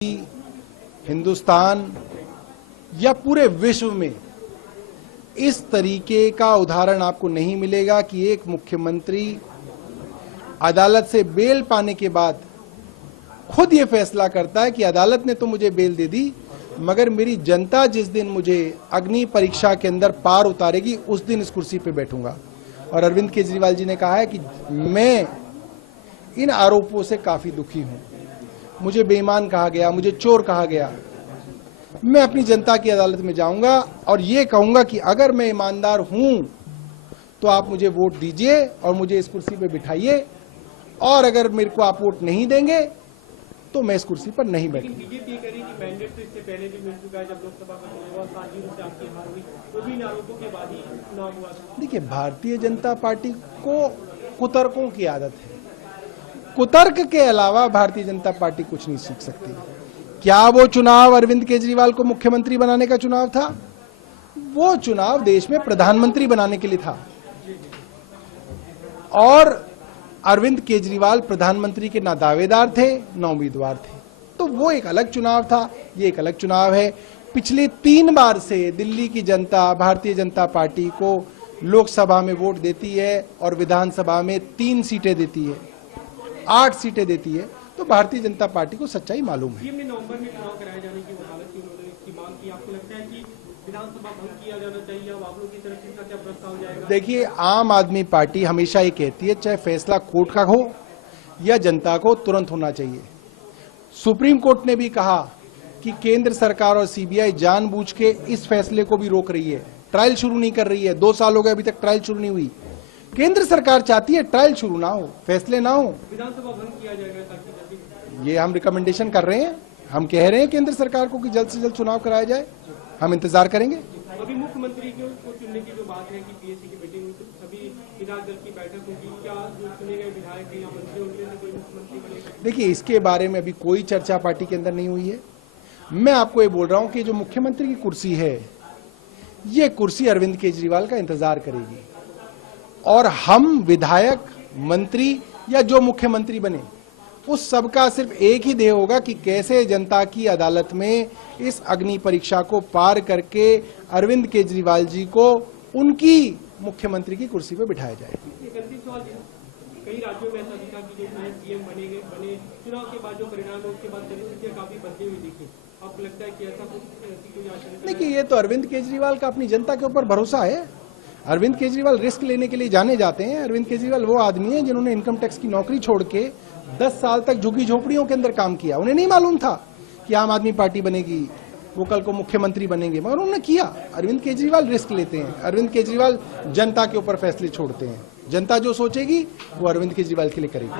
हिंदुस्तान या पूरे विश्व में इस तरीके का उदाहरण आपको नहीं मिलेगा कि एक मुख्यमंत्री अदालत से बेल पाने के बाद खुद ये फैसला करता है कि अदालत ने तो मुझे बेल दे दी, मगर मेरी जनता जिस दिन मुझे अग्नि परीक्षा के अंदर पार उतारेगी उस दिन इस कुर्सी पे बैठूंगा। और अरविंद केजरीवाल जी ने कहा है कि मैं इन आरोपों से काफी दुखी हूं, मुझे बेईमान कहा गया, मुझे चोर कहा गया। मैं अपनी जनता की अदालत में जाऊंगा और ये कहूंगा कि अगर मैं ईमानदार हूं तो आप मुझे वोट दीजिए और मुझे इस कुर्सी पे बिठाइए, और अगर मेरे को आप वोट नहीं देंगे तो मैं इस कुर्सी पर नहीं बैठूंगा। बीजेपी कह रही कि मैंडेट तो इससे पहले भी मिल चुका है, जब लोकसभा का चुनाव हुआ 7-0 से आपकी हार हुई, तो भी इन आरोपों के बाद ही चुनाव हुआ था। देखिए, भारतीय जनता पार्टी को कुतर्कों की आदत है। कुतर्क के अलावा भारतीय जनता पार्टी कुछ नहीं सीख सकती। क्या वो चुनाव अरविंद केजरीवाल को मुख्यमंत्री बनाने का चुनाव था? वो चुनाव देश में प्रधानमंत्री बनाने के लिए था, और अरविंद केजरीवाल प्रधानमंत्री के ना दावेदार थे ना उम्मीदवार थे। तो वो एक अलग चुनाव था, ये एक अलग चुनाव है। पिछले 3 बार से दिल्ली की जनता भारतीय जनता पार्टी को लोकसभा में वोट देती है और विधानसभा में 3 सीटें देती है, 8 सीटें देती है। तो भारतीय जनता पार्टी को सच्चाई मालूम है। सीएम ने नवंबर में चुनाव कराए जाने की वकालत की, उन्होंने इसकी मांग की। आपको लगता है कि विधानसभा भंग किया जाना चाहिए? अब आप लोगों की तरफ से इसका क्या प्रस्ताव जाएगा? देखिए, आम आदमी पार्टी हमेशा ये कहती है चाहे फैसला कोर्ट का हो या जनता को तुरंत होना चाहिए। सुप्रीम कोर्ट ने भी कहा कि केंद्र सरकार और सीबीआई जानबूझ के इस फैसले को भी रोक रही है, ट्रायल शुरू नहीं कर रही है। 2 साल हो गए, अभी तक ट्रायल शुरू नहीं हुई। केंद्र सरकार चाहती है ट्रायल शुरू ना हो, फैसले ना हो। विधानसभा भंग किया जाएगा ताकि जल्दी। ये हम रिकमेंडेशन कर रहे हैं, हम कह रहे हैं केंद्र सरकार को कि जल्द से जल्द चुनाव कराया जाए। हम इंतजार करेंगे। अभी मुख्यमंत्री को चुनने की जो बात है कि पीएससी की मीटिंग, सभी विधायक दल की बैठक होगी, क्या जो चुने गए विधायक या मंत्री उनमें से कोई मुख्यमंत्री बनेगा? देखिए, इसके बारे में अभी कोई चर्चा पार्टी के अंदर नहीं हुई है। मैं आपको ये बोल रहा हूं कि जो मुख्यमंत्री की कुर्सी है, ये कुर्सी अरविंद केजरीवाल का इंतजार करेगी, और हम विधायक, मंत्री या जो मुख्यमंत्री बने, उस सबका सिर्फ एक ही ध्येय होगा कि कैसे जनता की अदालत में इस अग्नि परीक्षा को पार करके अरविंद केजरीवाल जी को उनकी मुख्यमंत्री की कुर्सी पर बिठाया जाए। एक अंतिम सवाल, कई राज्यों में ऐसा दिखा कि जो नए सीएम बने चुनाव के बाद जो परिणाम है उसके बाद परिस्थितियां काफी बदली हुई दिखी। आपको लगता है कि ऐसा कोई आशंका? देखिए, ये तो अरविंद केजरीवाल का अपनी जनता के ऊपर भरोसा है। अरविंद केजरीवाल रिस्क लेने के लिए जाने जाते हैं। अरविंद केजरीवाल वो आदमी है जिन्होंने इनकम टैक्स की नौकरी छोड़ के 10 साल तक झुग्गी झोपड़ियों के अंदर काम किया। उन्हें नहीं मालूम था कि आम आदमी पार्टी बनेगी, वो कल को मुख्यमंत्री बनेंगे, मगर उन्होंने किया। अरविंद केजरीवाल रिस्क लेते हैं। अरविंद केजरीवाल जनता के ऊपर फैसले छोड़ते हैं। जनता जो सोचेगी वो अरविंद केजरीवाल के लिए करेगी।